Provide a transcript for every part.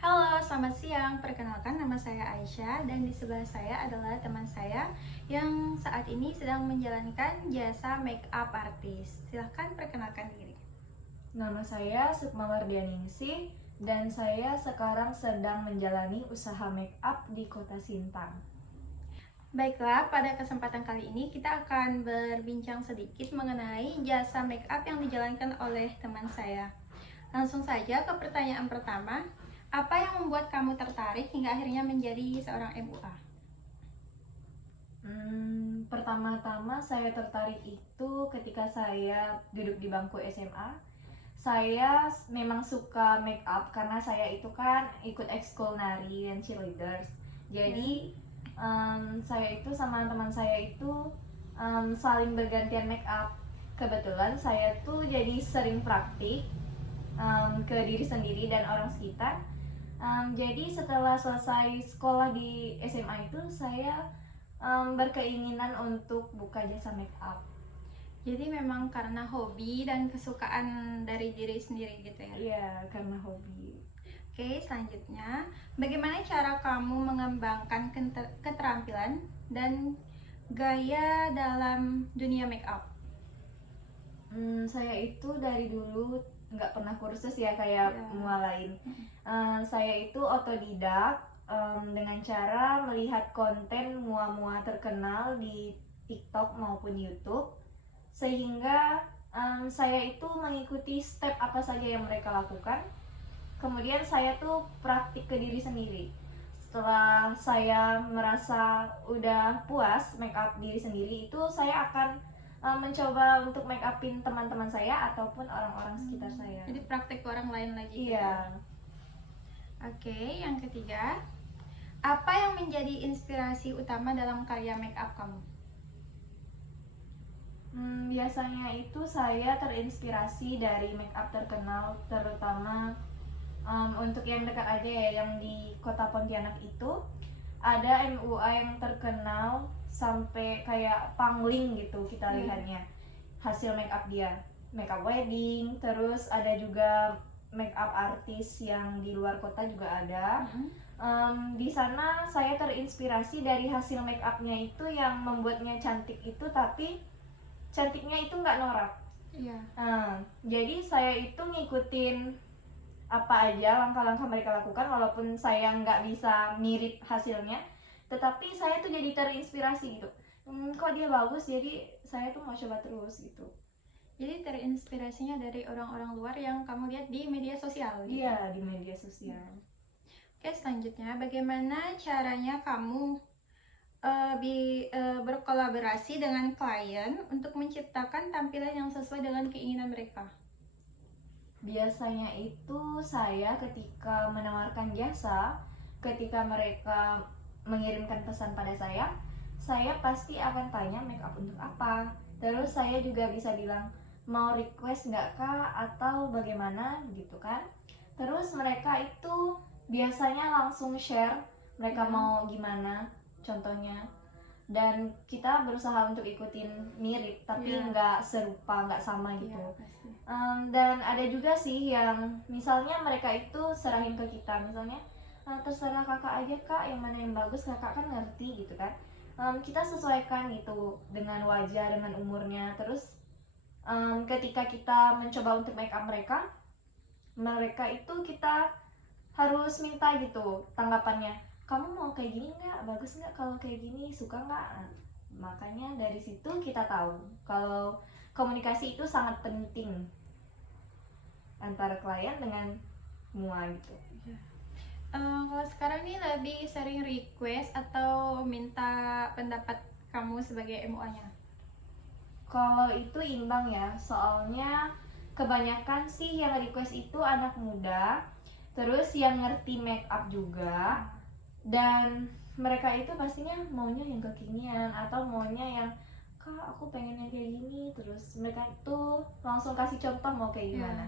Halo, selamat siang. Perkenalkan, nama saya Aisyah dan di sebelah saya adalah teman saya yang saat ini sedang menjalankan jasa make up artist. Silahkan perkenalkan diri. Nama saya Sukma Mardianingsih dan saya sekarang sedang menjalani usaha make up di Kota Sintang. Baiklah, pada kesempatan kali ini kita akan berbincang sedikit mengenai jasa make up yang dijalankan oleh teman saya. Langsung saja ke pertanyaan pertama. Apa yang membuat kamu tertarik hingga akhirnya menjadi seorang MUA? Pertama-tama saya tertarik itu ketika saya duduk di bangku SMA. Saya memang suka make up karena saya itu kan ikut ekskul nari dan cheerleaders. Jadi saya itu sama teman saya itu saling bergantian make up. Kebetulan saya tuh jadi sering praktik ke diri sendiri dan orang sekitar. Jadi setelah selesai sekolah di SMA itu saya berkeinginan untuk buka jasa make up. Jadi memang karena hobi dan kesukaan dari diri sendiri gitu ya? Iya, karena hobi. Oke, selanjutnya, bagaimana cara kamu mengembangkan keterampilan dan gaya dalam dunia make up? Saya itu dari dulu nggak pernah kursus ya kayak mua lain. Saya itu otodidak dengan cara melihat konten mua-mua terkenal di TikTok maupun YouTube, sehingga saya itu mengikuti step apa saja yang mereka lakukan. Kemudian saya tuh praktik ke diri sendiri. Setelah saya merasa udah puas make up diri sendiri, itu saya akan mencoba untuk make upin teman-teman saya ataupun orang-orang sekitar saya. Jadi praktek ke orang lain lagi. Iya. Oke, yang ketiga, apa yang menjadi inspirasi utama dalam karya make up kamu? Biasanya itu saya terinspirasi dari make up terkenal, terutama untuk yang dekat aja ya, yang di kota Pontianak itu ada MUA yang terkenal sampai kayak pangling gitu kita lihatnya hasil make up dia, make up wedding, terus ada juga make up artis yang di luar kota juga ada. Di sana saya terinspirasi dari hasil make upnya itu yang membuatnya cantik itu, tapi cantiknya itu nggak norak. Jadi saya itu ngikutin apa aja langkah-langkah mereka lakukan, walaupun saya nggak bisa mirip hasilnya, tetapi saya tuh jadi terinspirasi gitu. Kok dia bagus, jadi saya tuh mau coba terus gitu. Jadi terinspirasinya dari orang-orang luar yang kamu lihat di media sosial gitu? Iya, di media sosial. Oke, selanjutnya bagaimana caranya kamu berkolaborasi dengan klien untuk menciptakan tampilan yang sesuai dengan keinginan mereka? Biasanya itu saya ketika menawarkan jasa, ketika mereka mengirimkan pesan pada saya pasti akan tanya make up untuk apa. Terus saya juga bisa bilang mau request nggak kak atau bagaimana gitu kan. Terus mereka itu biasanya langsung share mereka mau gimana contohnya, dan kita berusaha untuk ikutin mirip tapi nggak serupa, nggak sama gitu. Dan ada juga sih yang misalnya mereka itu serahin ke kita, misalnya terserah kakak aja kak yang mana yang bagus, kakak kan ngerti gitu kan. Kita sesuaikan gitu dengan wajah, dengan umurnya. Terus ketika kita mencoba untuk make up mereka itu kita harus minta gitu tanggapannya, kamu mau kayak gini nggak, bagus nggak kalau kayak gini, suka nggak. Makanya dari situ kita tahu kalau komunikasi itu sangat penting antara klien dengan mua gitu. Kalau sekarang nih lebih sering request atau minta pendapat kamu sebagai MUA-nya? Kalau itu imbang ya, soalnya kebanyakan sih yang request itu anak muda, terus yang ngerti make up juga, dan mereka itu pastinya maunya yang kekinian atau maunya yang kak aku pengennya kayak gini. Terus mereka itu langsung kasih contoh mau kayak gimana.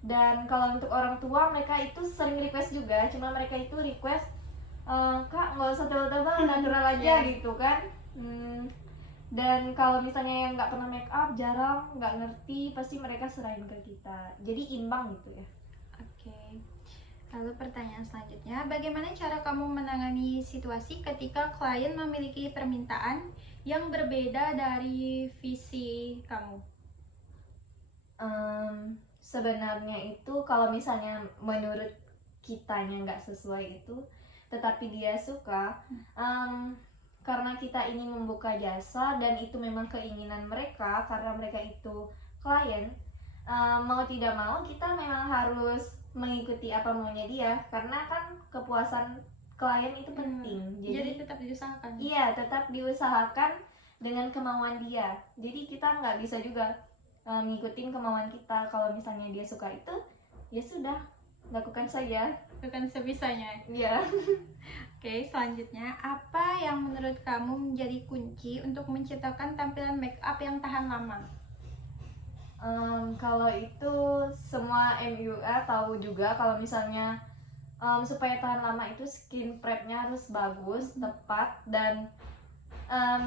Dan kalau untuk orang tua, mereka itu sering request juga, cuma mereka itu request kak nggak usah tebal-tebal, natural aja gitu kan. Dan kalau misalnya yang nggak pernah make up, jarang, nggak ngerti, pasti mereka serahin ke kita. Jadi imbang gitu ya. Oke. Lalu pertanyaan selanjutnya, bagaimana cara kamu menangani situasi ketika klien memiliki permintaan yang berbeda dari visi kamu? Sebenarnya itu kalau misalnya menurut kitanya nggak sesuai itu, tetapi dia suka, karena kita ini membuka jasa dan itu memang keinginan mereka, karena mereka itu klien, mau tidak mau kita memang harus mengikuti apa maunya dia, karena kan kepuasan klien itu penting. Jadi tetap diusahakan. Iya, tetap diusahakan dengan kemauan dia. Jadi kita nggak bisa juga ngikutin kemauan kita. Kalau misalnya dia suka itu, ya sudah, lakukan saja. Lakukan sebisanya. Iya. Oke, selanjutnya, apa yang menurut kamu menjadi kunci untuk menciptakan tampilan make up yang tahan lama? Kalau itu semua MUA tahu juga kalau misalnya supaya tahan lama itu skin prep-nya harus bagus, tepat, dan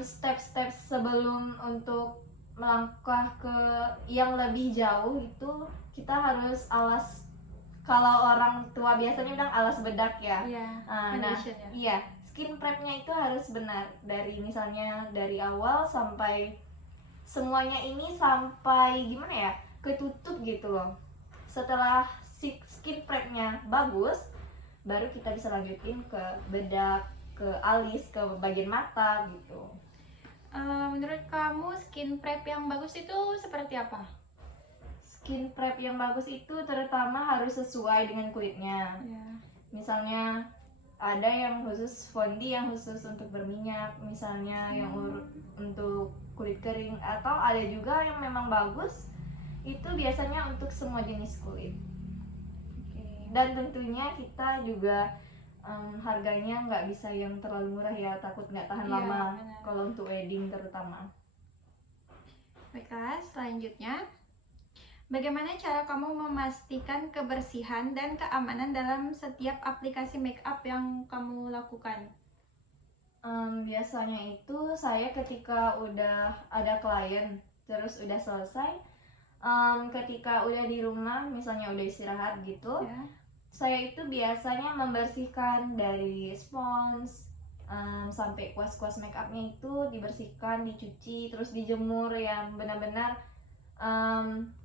step-step sebelum untuk melangkah ke yang lebih jauh itu kita harus alas. Kalau orang tua biasanya bilang alas bedak ya. Nah, iya, skin prep-nya itu harus benar, dari misalnya dari awal sampai semuanya ini sampai gimana ya, ketutup gitu loh. Setelah skin prep-nya bagus, baru kita bisa lanjutin ke bedak, ke alis, ke bagian mata gitu. Menurut kamu skin prep yang bagus itu seperti apa? Skin prep yang bagus itu terutama harus sesuai dengan kulitnya. Misalnya ada yang khusus fondi, yang khusus untuk berminyak, misalnya yang untuk kulit kering, atau ada juga yang memang bagus itu biasanya untuk semua jenis kulit. Dan tentunya kita juga harganya nggak bisa yang terlalu murah ya, takut nggak tahan lama. Benar. Kalau untuk wedding terutama. Baiklah, selanjutnya, bagaimana cara kamu memastikan kebersihan dan keamanan dalam setiap aplikasi make up yang kamu lakukan? Biasanya itu saya ketika udah ada klien terus udah selesai, ketika udah di rumah misalnya udah istirahat gitu, saya itu biasanya membersihkan dari spons sampai kuas-kuas make upnya itu dibersihkan, dicuci, terus dijemur yang benar-benar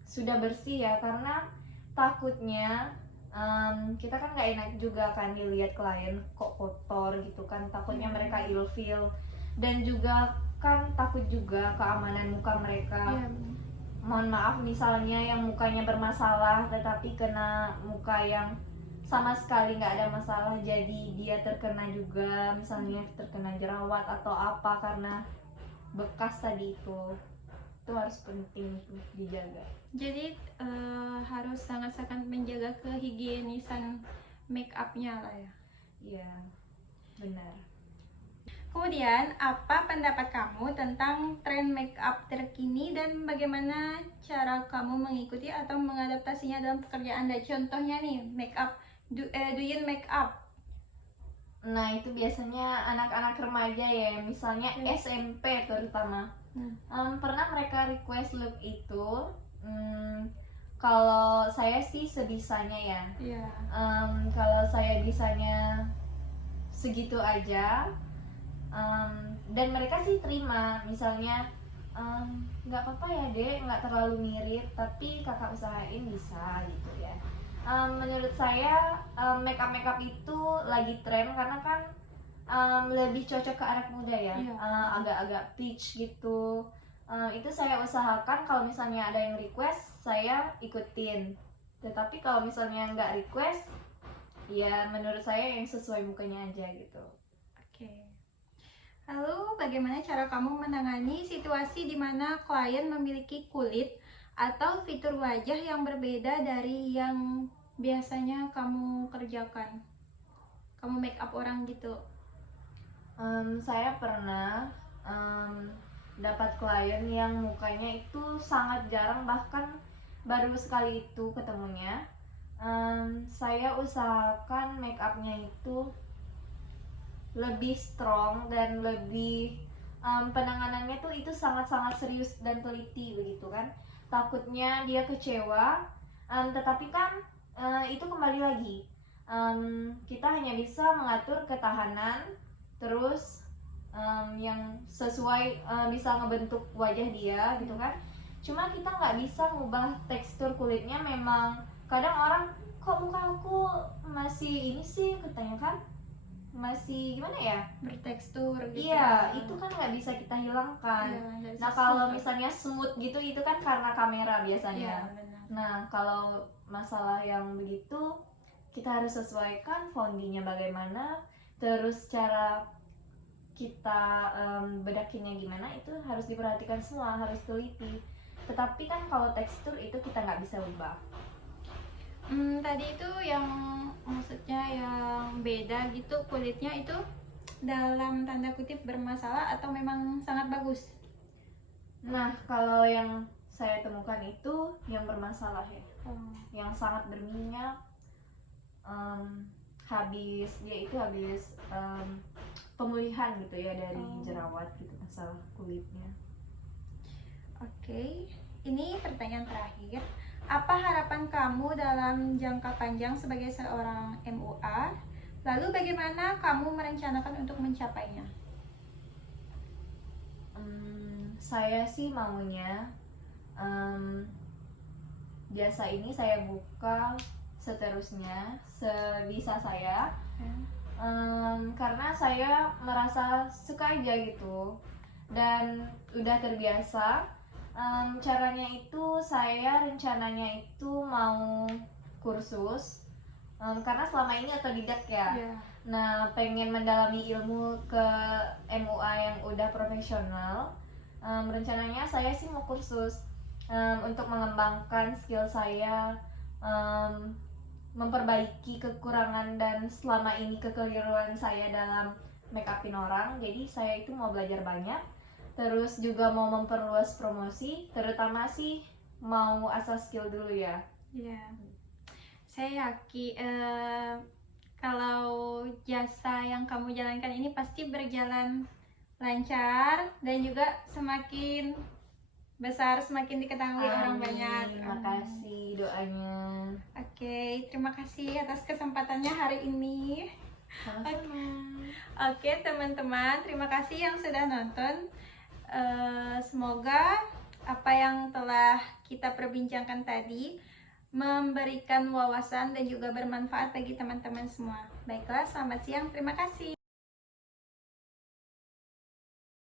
sudah bersih ya, karena takutnya kita kan nggak enak juga kan dilihat klien kok kotor gitu kan, takutnya mereka ilfeel, dan juga kan takut juga keamanan muka mereka. Mohon maaf misalnya yang mukanya bermasalah tetapi kena muka yang sama sekali nggak ada masalah, jadi dia terkena juga, misalnya terkena jerawat atau apa karena bekas tadi itu harus penting itu dijaga. Jadi harus sangat-sangat menjaga kehigienisan make upnya lah ya. Iya, benar. Kemudian, apa pendapat kamu tentang tren make up terkini dan bagaimana cara kamu mengikuti atau mengadaptasinya dalam pekerjaan Anda? Contohnya nih, make up, doing make up. Nah, itu biasanya anak-anak remaja ya, misalnya SMP terutama. Pernah mereka request look itu. Kalau saya sih sebisanya ya. Kalau saya bisanya segitu aja, dan mereka sih terima, misalnya nggak apa-apa ya dek, nggak terlalu mirip, tapi kakak usahain bisa gitu ya. Menurut saya make up itu lagi tren karena kan lebih cocok ke anak muda ya, agak-agak peach gitu. Itu saya usahakan kalau misalnya ada yang request saya ikutin, tetapi kalau misalnya nggak request ya menurut saya yang sesuai mukanya aja gitu. Lalu bagaimana cara kamu menangani situasi di mana klien memiliki kulit atau fitur wajah yang berbeda dari yang biasanya kamu kerjakan? Kamu make up orang gitu. Saya pernah dapat klien yang mukanya itu sangat jarang, bahkan baru sekali itu ketemunya. Saya usahakan make upnya itu lebih strong dan lebih penanganannya tuh itu sangat-sangat serius dan teliti begitu kan. Takutnya dia kecewa, tetapi kan itu kembali lagi kita hanya bisa mengatur ketahanan, terus yang sesuai bisa ngebentuk wajah dia gitu kan. Cuma kita nggak bisa ngubah tekstur kulitnya. Memang kadang orang, kok muka aku masih ini sih katanya kan, masih gimana ya, Bertekstur gitu. iya itu kan nggak bisa kita hilangkan. Iya, nggak bisa Nah kalau smooth. misalnya smooth gitu itu kan karena kamera Iya, biasanya. benar. Nah kalau masalah yang begitu, kita harus sesuaikan fondinya bagaimana, terus cara kita bedakinnya gimana, itu harus diperhatikan semua, harus teliti. Tetapi kan kalau tekstur itu kita nggak bisa ubah. Tadi itu yang maksudnya yang beda gitu kulitnya itu dalam tanda kutip bermasalah atau memang sangat bagus? Nah kalau yang saya temukan itu yang bermasalah ya, Oh. yang sangat berminyak, habis pemulihan gitu ya dari jerawat gitu, masalah kulitnya. Oke, ini pertanyaan terakhir. Apa harapan kamu dalam jangka panjang sebagai seorang MUA? Lalu bagaimana kamu merencanakan untuk mencapainya? Saya sih maunya biasa ini saya buka seterusnya sebisa saya, karena saya merasa suka aja gitu dan udah terbiasa. Caranya itu saya rencananya itu mau kursus, karena selama ini otodidak ya. Ya. Nah pengen mendalami ilmu ke MUA yang udah profesional. Rencananya saya sih mau kursus untuk mengembangkan skill saya, memperbaiki kekurangan dan selama ini kekeliruan saya dalam make upin orang. Jadi saya itu mau belajar banyak, terus juga mau memperluas promosi, terutama sih mau asah skill dulu ya. Ya, saya yakin kalau jasa yang kamu jalankan ini pasti berjalan lancar dan juga semakin besar, semakin diketahui orang banyak. Terima kasih doanya. Oke, terima kasih atas kesempatannya hari ini. Sama-sama. Oke, teman-teman, terima kasih yang sudah nonton. Semoga apa yang telah kita perbincangkan tadi memberikan wawasan dan juga bermanfaat bagi teman-teman semua. Baiklah, selamat siang. Terima kasih.